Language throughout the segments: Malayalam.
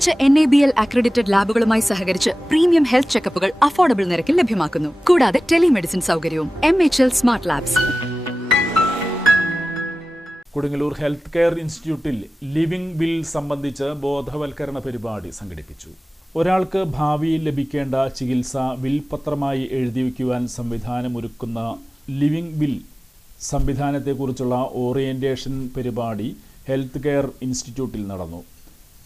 മികച്ച N A B L accredited ലാബുകളുമായി സഹകരിച്ച് പ്രീമിയം ഹെൽത്ത് ചെക്കപ്പുകൾ അഫോർഡബിൾ നിരക്കിൽ ലഭ്യമാക്കുന്നു. കൂടാതെ ടെലിമെഡിസിൻ സൗകര്യവും M H L smart labs Kodungallur health care ഇൻസ്റ്റിറ്റ്യൂട്ടിൽ ലിവിംഗ് വിൽ സംബന്ധിച്ച് ബോധവൽക്കരണ പരിപാടി സംഘടിപ്പിച്ചു. ഒരാൾക്ക് ഭാവിയിൽ ലഭിക്കേണ്ട ചികിത്സ വിൽപത്രമായി എഴുതി വയ്ക്കുവാൻ സംവിധാനമൊരുക്കുന്ന ലിവിംഗ് വിൽ സംവിധാനത്തെക്കുറിച്ചുള്ള ഓറിയന്റേഷൻ പരിപാടി ഹെൽത്ത് കെയർ ഇൻസ്റ്റിറ്റ്യൂട്ടിൽ നടന്നു.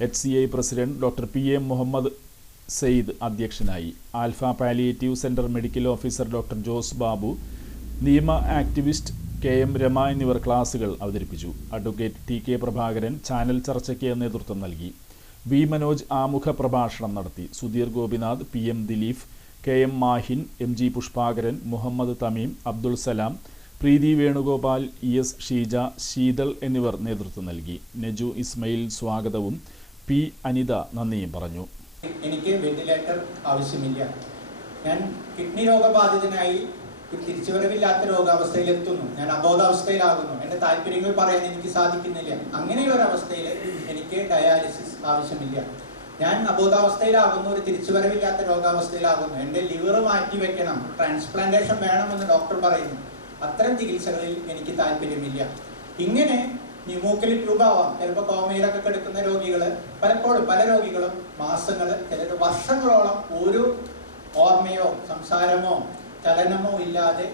H C I president doctor P A Muhammad Saeed അധ്യക്ഷനായി. Alpha palliative centre medical officer doctor Jose Babu നിയമ ആക്ടിവിസ്റ്റ് കെ എം രമ എന്നിവർ ക്ലാസുകൾ അവതരിപ്പിച്ചു. Advocate T K Prabhakaran channel ചർച്ചയ്ക്ക് നേതൃത്വം നൽകി. വി മനോജ് ആമുഖ പ്രഭാഷണം നടത്തി. Sudheer Gopinath P M Dileef K M Mahin M G Pushpakaran Muhammad Thameem Abdul Salam Preethi Venugopal E S Sheeja Sheethal എന്നിവർ നേതൃത്വം നൽകി. നെജു ഇസ്മയിൽ സ്വാഗതവും പി. അനിത നന്ദിയും പറഞ്ഞു. എനിക്ക് വെന്റിലേറ്റർ ആവശ്യമില്ല. ഞാൻ കിഡ്നി രോഗബാധിതനായി തിരിച്ചുവരവില്ലാത്ത രോഗാവസ്ഥയിൽ എത്തുന്നു ഞാൻ അബോധാവസ്ഥയിലാകുന്നു. എന്റെ താല്പര്യങ്ങൾ പറയാൻ എനിക്ക് സാധിക്കുന്നില്ല. അങ്ങനെയുള്ള ഒരു അവസ്ഥയിൽ എനിക്ക് ഡയാലിസിസ് ആവശ്യമില്ല. ഞാൻ അബോധാവസ്ഥയിലാകുന്നു ഒരു തിരിച്ചുവരവില്ലാത്ത രോഗാവസ്ഥയിലാകുന്നു. എന്റെ ലിവർ മാറ്റി വെക്കണം. ട്രാൻസ്പ്ലാന്റേഷൻ വേണമെന്ന് ഡോക്ടർ പറയുന്നു. അത്തരം ചികിത്സകളിൽ എനിക്ക് താല്പര്യമില്ല ഇങ്ങനെ ന്യൂമോക്കൽ ട്യൂബാവാം ചിലപ്പോൾ കോമയിലൊക്കെ കിടക്കുന്ന രോഗികൾ പലപ്പോഴും പല രോഗികളും മാസങ്ങൾ ചിലർ വർഷങ്ങളോളം ഒരു ഓർമ്മയോ സംസാരമോ ചലനമോ ഇല്ലാതെ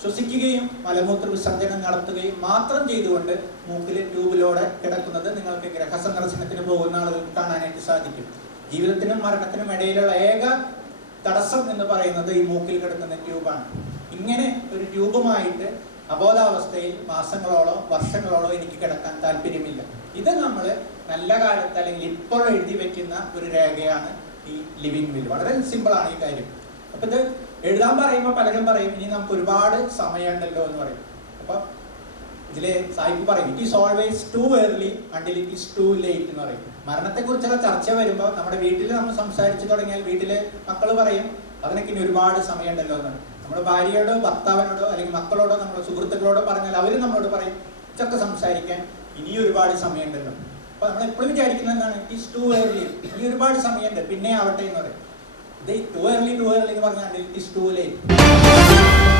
ശ്വസിക്കുകയും മലമൂത്ര വിസർജനം നടത്തുകയും മാത്രം ചെയ്തുകൊണ്ട് മൂക്കിലെ ട്യൂബിലൂടെ കിടക്കുന്നത് നിങ്ങൾക്ക് ഗ്രഹസന്ദർശനത്തിന് പോകുന്ന ആളുകൾക്ക് കാണാനായിട്ട് സാധിക്കും. ജീവിതത്തിനും മരണത്തിനും ഇടയിലുള്ള ഏക തടസ്സം എന്ന് പറയുന്നത് ഈ മൂക്കിൽ കിടക്കുന്ന ട്യൂബാണ്. ഇങ്ങനെ ഒരു ട്യൂബുമായിട്ട് അബോധാവസ്ഥയിൽ മാസങ്ങളോളോ വർഷങ്ങളോളോ എനിക്ക് കിടക്കാൻ താല്പര്യമില്ല. ഇത് നമ്മൾ നല്ല കാലത്ത് അല്ലെങ്കിൽ ഇപ്പോൾ എഴുതി വെക്കുന്ന ഒരു രേഖയാണ് ഈ ലിവിങ് വിൽ വളരെ സിമ്പിളാണ് ഈ കാര്യം. അപ്പൊ ഇത് എഴുതാൻ പറയുമ്പോൾ പലരും പറയും ഇനി നമുക്ക് ഒരുപാട് സമയമുണ്ടല്ലോ എന്ന് പറയും. അപ്പൊ ഇതിൽ സായിപ്പ് പറയും it is always too early until it is too late എന്ന് പറയും. മരണത്തെക്കുറിച്ചുള്ള ചർച്ച വരുമ്പോൾ നമ്മുടെ വീട്ടിൽ നമ്മൾ സംസാരിച്ചു തുടങ്ങിയാൽ വീട്ടിലെ മക്കൾ പറയും അതിനൊക്കെ ഇനി ഒരുപാട് സമയമുണ്ടല്ലോ എന്ന് പറയും. നമ്മുടെ ഭാര്യയോടോ ഭർത്താവിനോടോ അല്ലെങ്കിൽ മക്കളോടോ നമ്മുടെ സുഹൃത്തുക്കളോടോ പറഞ്ഞാൽ അവർ നമ്മളോട് പറയും ഇതൊക്കെ സംസാരിക്കാൻ ഇനി ഒരുപാട് സമയമുണ്ടല്ലോ. അപ്പൊ നമ്മൾ എപ്പോഴും വിചാരിക്കുന്നത് എന്താണ്? ഇറ്റ് ടു ഏർലി ഇനി ഒരുപാട് സമയമുണ്ട്. പിന്നെ ആവട്ടെ എന്ന് പറയും. ഇത് ടു ഏർലി ടു ഏർലി എന്ന് പറഞ്ഞാൽ ഇറ്റ് ടു ലേറ്റ്